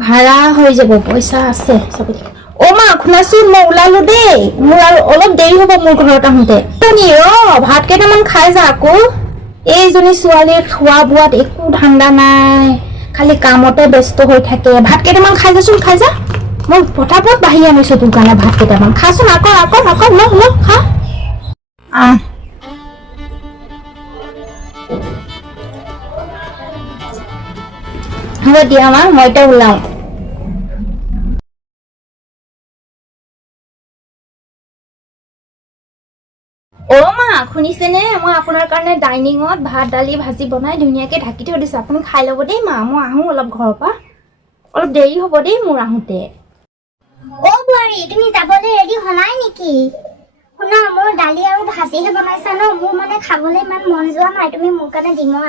ভাড়া হৈ যাব পইচা আছে চবে অ মা শুনাচোন মই ওলালো দেই মোৰ আৰু অলপ দেৰি হ'ব মোৰ ঘৰত আহোঁতে ভাত কেইটামান খাই যা আকৌ এইজনী ছোৱালীৰ খোৱা বোৱাত একো ধান্দা নাই খালি কামতে ব্যস্ত হৈ থাকে ভাত কেইটামান খাই যাচোন খাই যা মই পটাপট বাঢ়ি আনিছো তোৰ কাৰণে ভাত কেইটামান খাচোন আকৌ ল খা হ'ব দিয়া মা মই এতিয়া ওলাওঁ অ মা শুনিছেনে মই আপোনাৰ কাৰণে ডাইনিঙত ভাত দালি ভাজি বনাই ধুনীয়াকে ঢাকি থৈ দিছো আপুনি খাই ল'ব দেই মা মই আহোঁ অলপ ঘৰৰ পৰা অলপ দেৰি হ'ব দেই মোৰ আহোঁতে অ বোৱাৰী তুমি যাবলৈ ৰেডি হলাই নেকি শুনা মোৰ দালি আৰু ভাজিহে বনাইছা ন মোৰ মানে খাবলৈ ইমান মন যোৱা নাই তুমি মোৰ কাৰণে ডিমৰ